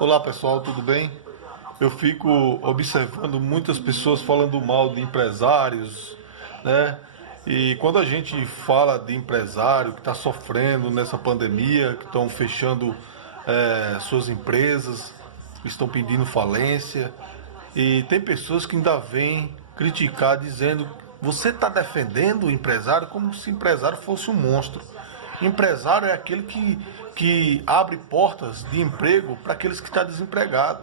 Olá pessoal, tudo bem? Eu fico observando muitas pessoas falando mal de empresários, né? E quando a gente fala de empresário que está sofrendo nessa pandemia, que estão fechando suas empresas, estão pedindo falência, e tem pessoas que ainda vêm criticar dizendo: você está defendendo o empresário como se o empresário fosse um monstro. Empresário é aquele que abre portas de emprego para aqueles que estão desempregados.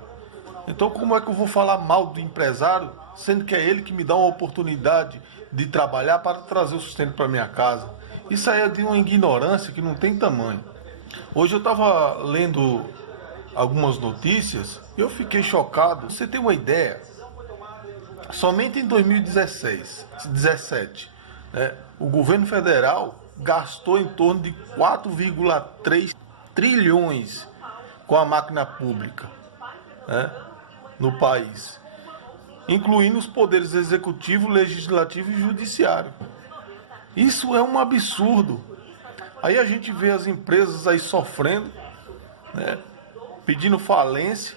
Então, como é que eu vou falar mal do empresário, sendo que é ele que me dá uma oportunidade de trabalhar para trazer o sustento para minha casa? Isso aí é de uma ignorância que não tem tamanho. Hoje eu estava lendo algumas notícias e eu fiquei chocado. Você tem uma ideia? Somente em 2017, o governo federal gastou em torno de 4,3 trilhões com a máquina pública, no país, incluindo os poderes executivo, legislativo e judiciário. Isso é um absurdo. Aí a gente vê as empresas aí sofrendo, pedindo falência,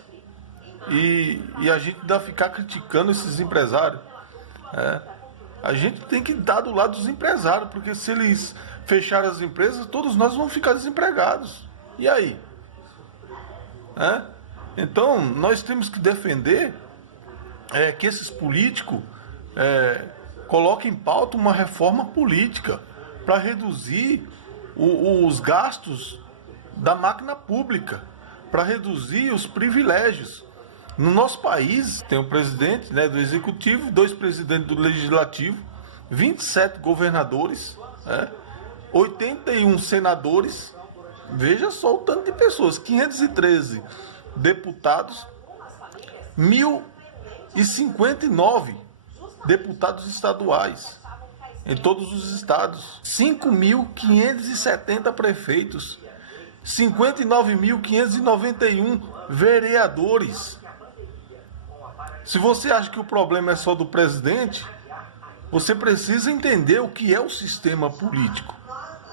e a gente ainda ficar criticando esses empresários. A gente tem que dar do lado dos empresários, porque se eles fecharem as empresas, todos nós vamos ficar desempregados. E aí? Então, nós temos que defender que esses políticos coloquem em pauta uma reforma política para reduzir os gastos da máquina pública, para reduzir os privilégios. No nosso país, tem o presidente do executivo, 2 presidentes do legislativo, 27 governadores, 81 senadores. Veja só o tanto de pessoas, 513 deputados, 1.059 deputados estaduais em todos os estados, 5.570 prefeitos, 59.591 vereadores. Se você acha que o problema é só do presidente, você precisa entender o que é o sistema político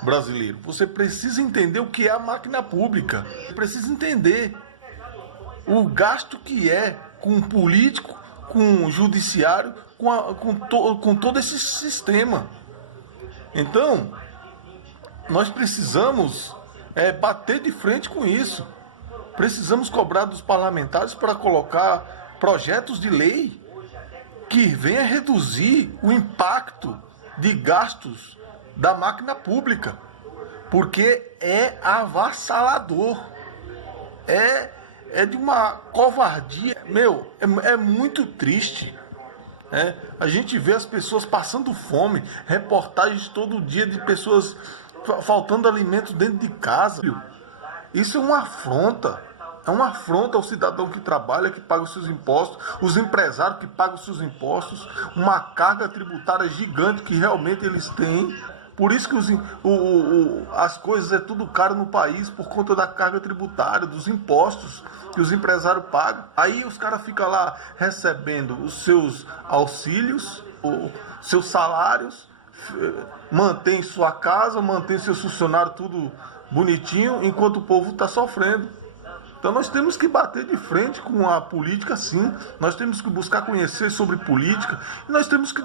brasileiro. Você precisa entender o que é a máquina pública. Você precisa entender o gasto que é com o político, com o judiciário, com todo esse sistema. Então, nós precisamos bater de frente com isso. Precisamos cobrar dos parlamentares para colocar projetos de lei que venha reduzir o impacto de gastos da máquina pública, porque é avassalador, é de uma covardia, é muito triste. A gente vê as pessoas passando fome, reportagens todo dia de pessoas faltando alimento dentro de casa. Isso é uma afronta. É uma afronta ao cidadão que trabalha, que paga os seus impostos, os empresários que pagam os seus impostos, uma carga tributária gigante que realmente eles têm. Por isso que as coisas é tudo caro no país, por conta da carga tributária, dos impostos que os empresários pagam. Aí os caras ficam lá recebendo os seus auxílios, seus salários, mantém sua casa, mantém seus funcionários tudo bonitinho, enquanto o povo está sofrendo. Então nós temos que bater de frente com a política, sim. Nós temos que buscar conhecer sobre política. E nós temos que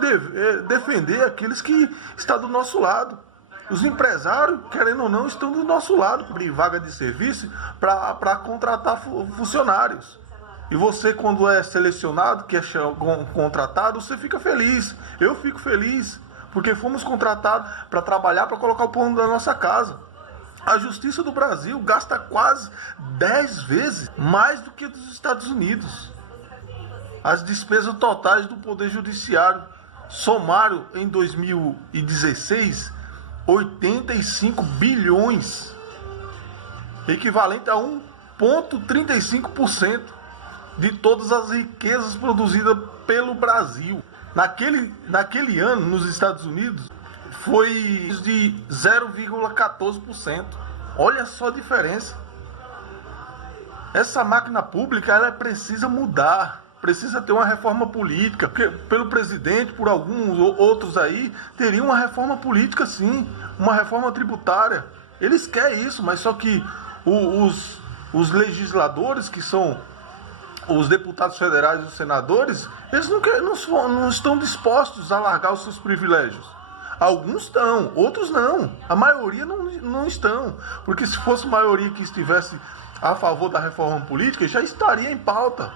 defender aqueles que estão do nosso lado. Os empresários, querendo ou não, estão do nosso lado. Abrir vaga de serviço para contratar funcionários. E você, quando é selecionado, que é contratado, você fica feliz. Eu fico feliz, porque fomos contratados para trabalhar, para colocar o pão da nossa casa. A Justiça do Brasil gasta quase 10 vezes mais do que dos Estados Unidos. As despesas totais do Poder Judiciário somaram em 2016 85 bilhões, equivalente a 1,35% de todas as riquezas produzidas pelo Brasil. Naquele ano, nos Estados Unidos, foi de 0,14%. Olha só a diferença. Essa máquina pública, ela precisa mudar. Precisa ter uma reforma política. Pelo presidente, por alguns outros aí, teria uma reforma política, sim. Uma reforma tributária. Eles querem isso, mas só que os legisladores, que são os deputados federais e os senadores, eles não estão dispostos a largar os seus privilégios. Alguns estão, outros não. A maioria não estão. Porque se fosse maioria que estivesse a favor da reforma política, já estaria em pauta.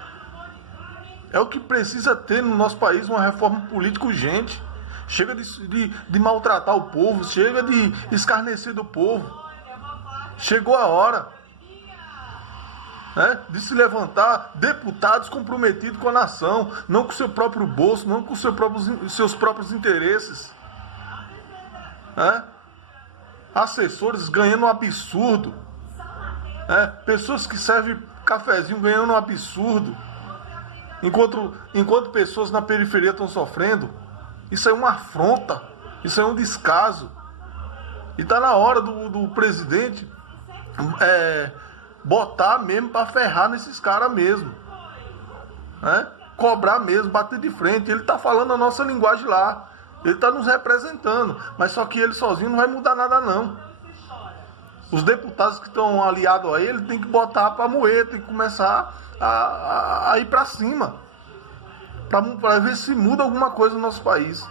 É o que precisa ter no nosso país, uma reforma política urgente. Chega de maltratar o povo, chega de escarnecer do povo. Chegou a hora, né, de se levantar deputados comprometidos com a nação, não com o seu próprio bolso, não com seus próprios interesses. Né? Assessores ganhando um absurdo. Né? Pessoas que servem cafezinho ganhando um absurdo. Enquanto pessoas na periferia estão sofrendo. Isso é uma afronta. Isso é um descaso. E está na hora do presidente botar mesmo para ferrar nesses caras mesmo. Né? Cobrar mesmo, bater de frente. Ele está falando a nossa linguagem lá. Ele está nos representando. Mas só que ele sozinho não vai mudar nada não. Os deputados que estão aliados a ele tem que botar para moer, tem que começar a ir para cima, para ver se muda alguma coisa no nosso país.